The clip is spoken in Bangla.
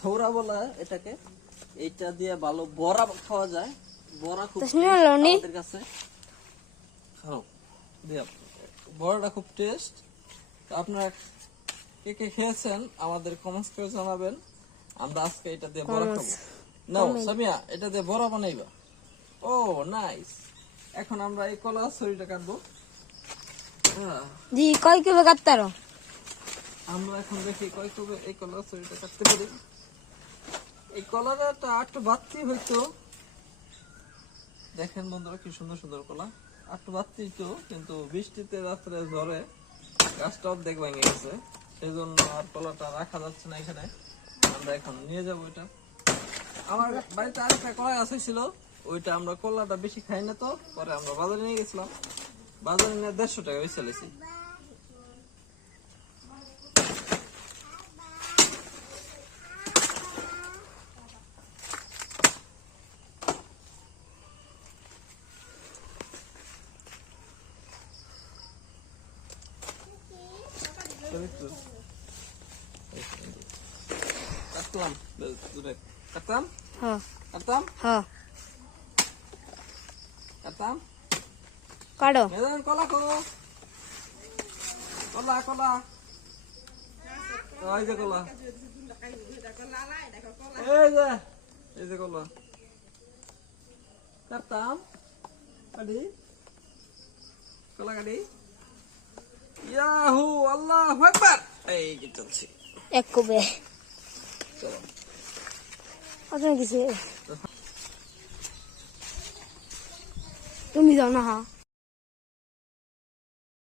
থৌরা বলা এটাকে। এইটা দিয়ে ভালো বড়া খাওয়া যায়। বড়া খুব আমাদের কাছে খাও দিয়া, বড়াটা খুব টেস্ট। আপনারা কে কে খেয়েছেন আমাদের কমেন্টস করে জানাবেন। আমরা আজকে এটা দিয়ে বড়া খাবো। নাও সামিয়া, এটা দিয়ে বড়া বানাইবা। ও নাইস। এখন আমরা এই কলা ছড়িটা কাটবো। জি কয় কিভাবে কাটতারো? আমরা এখন দেখি কয় কিভাবে এই কলা ছড়িটা কাটতে পারি। এই কলাটা একটু বাড়তি হইতো। দেখেন বন্ধুরা কি সুন্দর সুন্দর কলা, একটু বাড়তি তো, কিন্তু বৃষ্টিতে রাত্রে ঝড়ে গাছটা অর্ধেক ভেঙে গেছে, সেই জন্য আর কলাটা রাখা যাচ্ছে না এখানে। আমরা এখন নিয়ে যাবো এটা। আমার বাড়িতে আরেকটা কলা গাছ ছিল, ওইটা আমরা কলাটা বেশি খাই না, তো পরে আমরা বাজারে নিয়ে গেছিলাম। বাজারে নিয়ে 150 টাকা বেচে চলেছি। কাটলাম কাটতাম কাটতাম কাটতাম কাটো কলা কো কলা কলা এই যে কলা, এই যে কলা কাটতাম, কাটি কলা কাটি। ইয়াহু আল্লাহু আকবার। এই কি চলছে এক কোবে। চলো আচ্ছা কিছু তুমি যাও না। হ্যাঁ